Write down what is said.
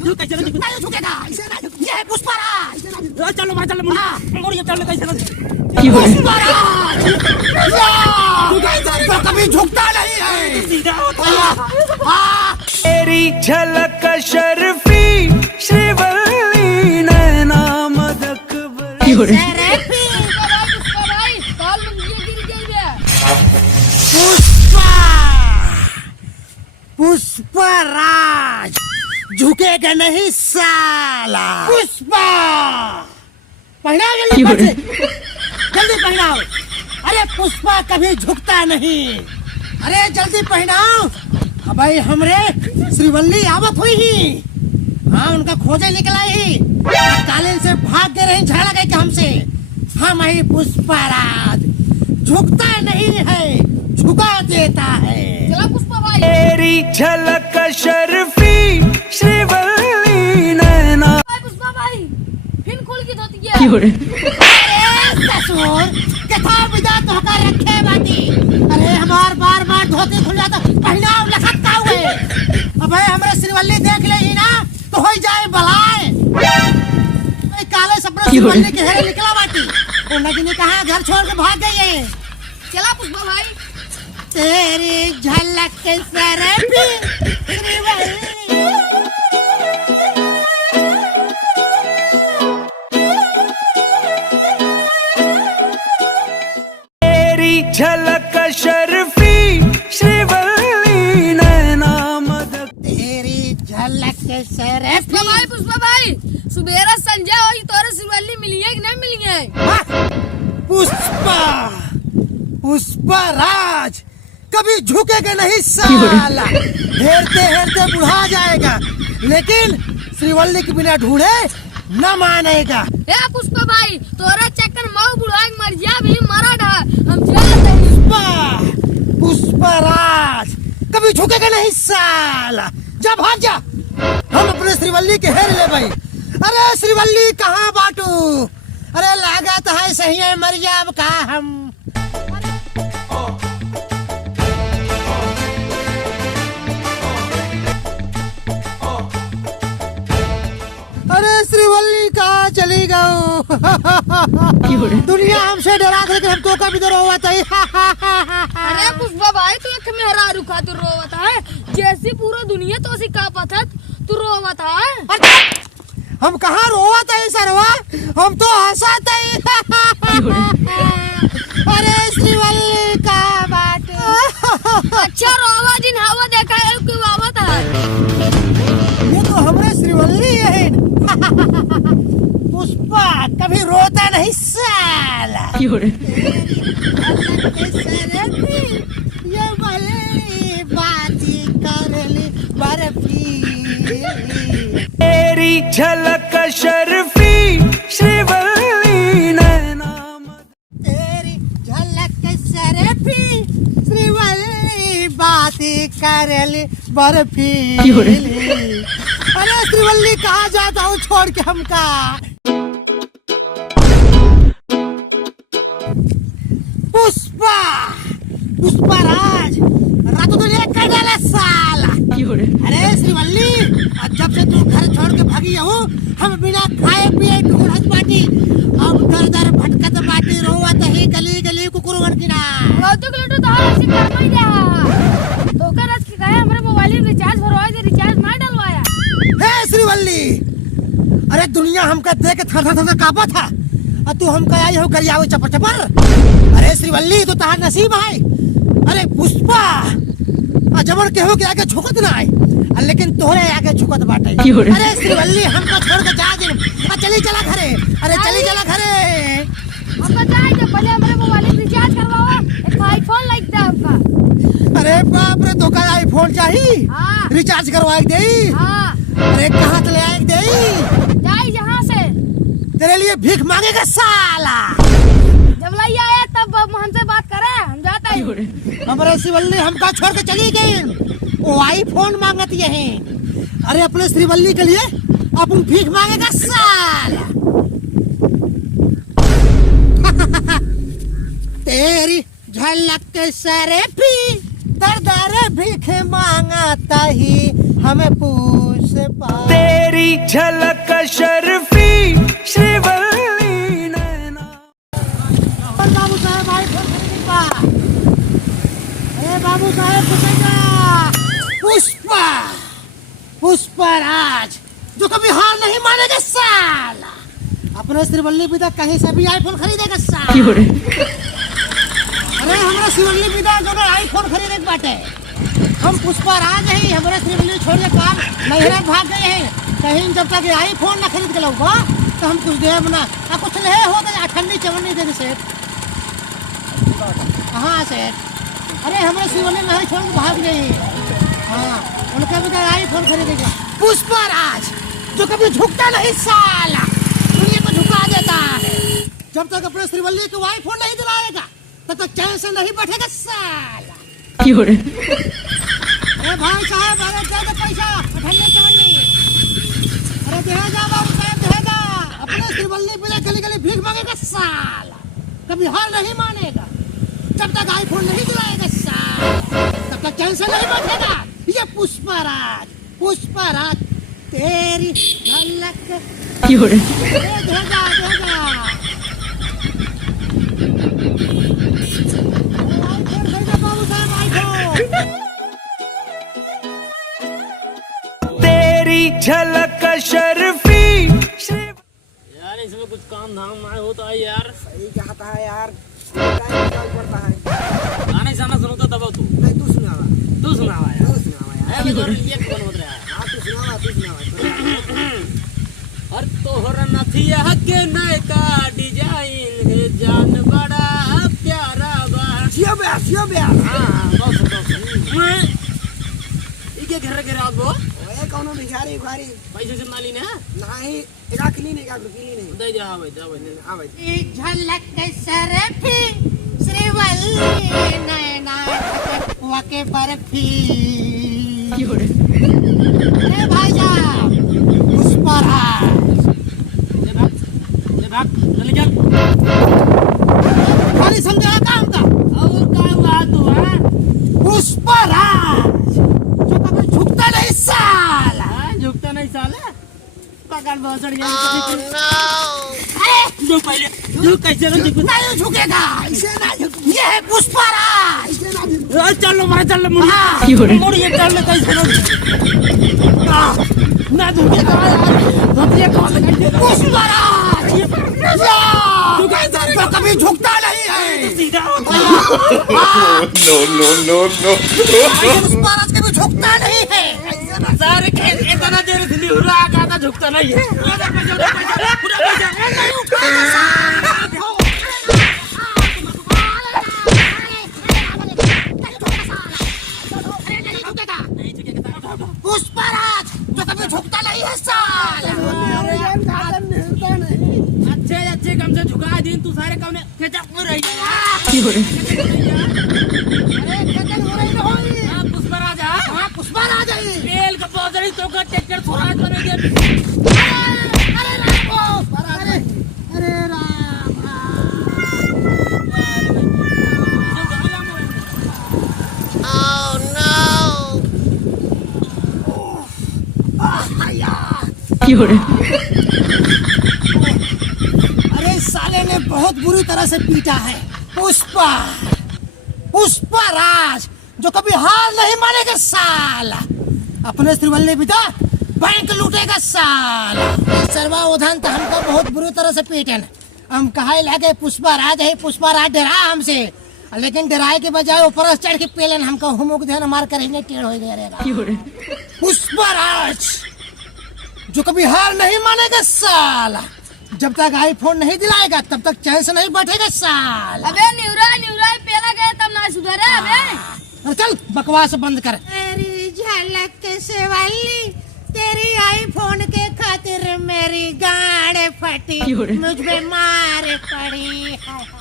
नहीं झुकेगा, ये है पुष्पराज। चलो भाई चलो और ये चलो कैसे पुष्पराज तो कभी झुकता नहीं है। सीधा तेरी झलक शर्फी श्रीवल्ली नैना मदक पुष्पराज झुकेगा नहीं साला। पुष्पा पहनाओ जल्दी जल्दी पहनाओ। अरे पुष्पा कभी झुकता नहीं। अरे जल्दी पहनाओ। भाई हमरे श्रीवल्ली आवत हुई ही। हाँ उनका खोजे निकला ही। कालीन से भाग के रही झगड़ा गए हमसे। हम ही पुष्पराज झुकता नहीं है, झुका देता है। चला पुष्पा भाई। तेरी झलक शर्फी श्रीवल्ली नैना। पुष्पा भाई फिर खोल के धोती है। ससुर कथा विदा धोखा रखे बाती। अरे हमार बार बार धोती खुल जाता पहनाव लखत का हुए। अबे हमरे श्रीवल्ली देख ले ही ना तो हो जाए बलाए। काले सपने श्रीवल्ली के हेरे निकला बाटी। उन्होंने ने कहा घर छोड़ के भाग गई है। चला पुष्पा भाई। तेरी झलक शर्फी श्रीवल्ली। झलक शर्फी श्रीवल्ली नैना मदक। तेरी झलक शर्फी। पुष्पा भाई सुबेरा संजय हुई तोरे श्रीवल्ली मिली है कि नहीं मिली है? पुष्पराज कभी झुकेगा नहीं साला। हेरते हेरते बुढ़ा जाएगा लेकिन श्रीवल्ली के बिना ढूंढे न मानेगा। ए पुष्पा भाई तोरा चक्कर माऊ बुढ़ा मर जा भी मरा ढा हम पुष्पराज कभी झुकेगा नहीं साला। जा भाग जा। हम अपने श्रीवल्ली के हेर ले भाई। अरे श्रीवल्ली कहाँ बाटू? अरे लागत है सही है मर जाब का हम। अरे श्रीवल्ली कहाँ चली गऊ? दुनिया हमसे डरा कर हम तो कभी तो रोवत है। अरे पुष्पा भाई तू एक मेहरा रुखा तू रोवत है जैसी पूरा दुनिया तो सी कापत है तू रोवत है। हम कहाँ रोवत है सरवा, हम तो हंसत है। अरे श्रीवल्ली का बात। अच्छा रोवा दिन हवा देखा है क्यों आवत है? ये तो हमारे श्रीवल्ली है। पुष्पा कभी रोता नहीं साला। ये वाली बाती करली बर्फी। तेरी झलक शर्फी श्रीवल्ली नैना। तेरी झलक शर्फी श्रीवल्ली बाती करली बर्फी। अरे श्रीवल्ली कहाँ जाता हूँ छोड़ के हमका? पुष्पराज रातों तो लेट कर डाला साला। अरे श्रीवल्ली जब से तू घर छोड़ के भागी हो हम बिना खाए पिए ढूंढत बाटी। हम दर दर भटकत बाटी रोवत ही गली गली कुकुरवन की ना। तो ऐसे काम ही जा तो कर आज के गए हमारे मोबाइल में रिचार्ज भरवाए थे रिचार्ज ना डलवाया। हे श्रीवल्ली अरे दुनिया हमका देख के थर थर कांपा था और तू हमका आई हो गरियावे चपर चपर। अरे श्रीवल्ली तो तार नसीब है। अरे पुष्पा जबर के हो के आगे झुकत ना है लेकिन तोहरे आगे झुकत बाटे। अरे श्रीवल्ली हमका छोड़ के जा दे। चली चला घरे। अरे चली चला घरे। हमका जाए जब पहले हमारे मोबाइल में रिचार्ज करवावा एक आईफोन लगता है हमका। अरे बाप रे तो का आईफोन चाहिए? हाँ। रिचार्ज करवाए दे। हाँ। अरे कहाँ से ले आए दे? जाए जहाँ से तेरे लिए भीख मांगेगा साला। जब लाई आया तब हमसे बात करे हम जाते हैं। हमारे श्रीवल्ली हमका छोड़ के चली गई। वो आईफोन मांगती है। अरे अपने श्रीवल्ली के लिए अपन भीख मांगेगा साला। तेरी झलक शर्फी दर दर भीख मांगता ही हमें पूछ पा। तेरी झलक शर्फी श्रीवल्ली नैना। बाबू साहब आईफोन खरीदने का। अरे बाबू साहब पूछेगा पुष्पा पुष्पराज जो कभी हार नहीं मानेगा साला। अपने श्रीवल्ली पिता कहीं से भी आईफोन खरीदेगा साला। अरे हमारा श्रीवल्ली पिता जो आईफोन खरीदे बाटे, हम पुष्पराज हैं। हमारे श्रीवल्ली छोड़ के काम नहरा भाग गए हैं कहीं। जब तक आईफोन ना खरीद के लगा तो हम कुछ देव ना कुछ नहीं होगा। ठंडी चवन्नी दे सेठ। हाँ सेठ। अरे हमारे श्रीवल्ली नहीं छोड़ के भाग गए। हाँ उनका भी आईफोन खरीदेगा पुष्पराज जो कभी झुकता नहीं साला, दुनिया को झुका देता है। जब तक अपने श्रीवल्ली को आईफोन नहीं दिलाएगा तब तक चैन से नहीं बैठेगा साला। अरे भाई साहब अरे दे दो पैसा ठंडी चवन्नी। अरे देगा बाबू साहब देगा। अपने श्रीवल्ली पे गली गली भीख मांगेगा साला, कभी हार नहीं मानेगा। जब तक आईफोन नहीं दिलाएगा साला तब तक चैन से नहीं बैठेगा। ये पुष्पराज पुष्पराज तेरी झलक देगा देगा। बाबू साहब आईफोन। तेरी झलक शर्फी श्री। यार इसमें कुछ काम धाम ना हो तो आई यार। सही कहता है यार, पड़ता है। गाना गाना सुनता तब तू नहीं तू सुनावा यार। तू सुनावा यार। ये कौन बोल रहा है? हाँ तू सुनावा। और तोहरा नथिया के नयका डिजाइन है जान बड़ा प्यारा बा। सियो बे। हाँ बहुत मैं इके घर के रात वो ओए कौनो भिखारी पैसे से नाली ने नहीं एका किली नहीं दे जा भाई जा भाई हां भाई। एक झलक शर्फी श्रीवल्ली नैना वाके बर्फी। अरे भाई साहब पुष्पराज ले भाग चले चल। खाली समझा काम का और का हुआ तू है? पुष्पराज जो कभी झुकता नहीं साला। हाँ, झुकता नहीं साला पकड़ बहुत सड़ अरे जो पहले जो कैसे ना दिखू नहीं झुकेगा। इसे ना झुक। ये है पुष्पराज। चल मार चल हाँ। मुड़ ये चल ले कैसे ना झुकेगा यार। धोतिया कौन से करते पुष्पराज तो कभी झुकता नहीं है। सीधा No. पुष्पराज कभी झुकता नहीं है। सारे खेल इतना देर से निहुरा का झुकता नहीं है। पुष्पराज जो कभी झुकता नहीं है साल। अच्छे कम से झुका दिन तू सारे काम खेचा हो रही पुष्पराज। हाँ पुष्पराज है। बेल का पौधरी तो का ट्रैक्टर स्वराज बनेगा। अरे राम अरे राम अरे साले ने बहुत बुरी तरह से पीटा है। पुष्पराज जो कभी हार नहीं मानेगा साला। अपने श्रीवल्ली पिता बैंक लूटेगा साला। सर्वा उधन तो हमको बहुत बुरी तरह से पीटन। हम कहा लगे पुष्पराज है। पुष्पराज डरा हमसे, लेकिन डराए के बजाय ऊपर चढ़ के पेलन हमको हुमुक देना मार कर टेढ़ हो गया। पुष्पराज जो कभी हार नहीं मानेगा साला। जब तक आईफोन नहीं दिलाएगा तब तक चैन से नहीं बैठेगा साला। अबे न्यूरा पेला गया तब ना सुधरे। अबे चल बकवास बंद कर। तेरी झलक से वाली तेरी आईफोन के खातिर मेरी गाड़ फटी, मुझ पे मार पड़ी है।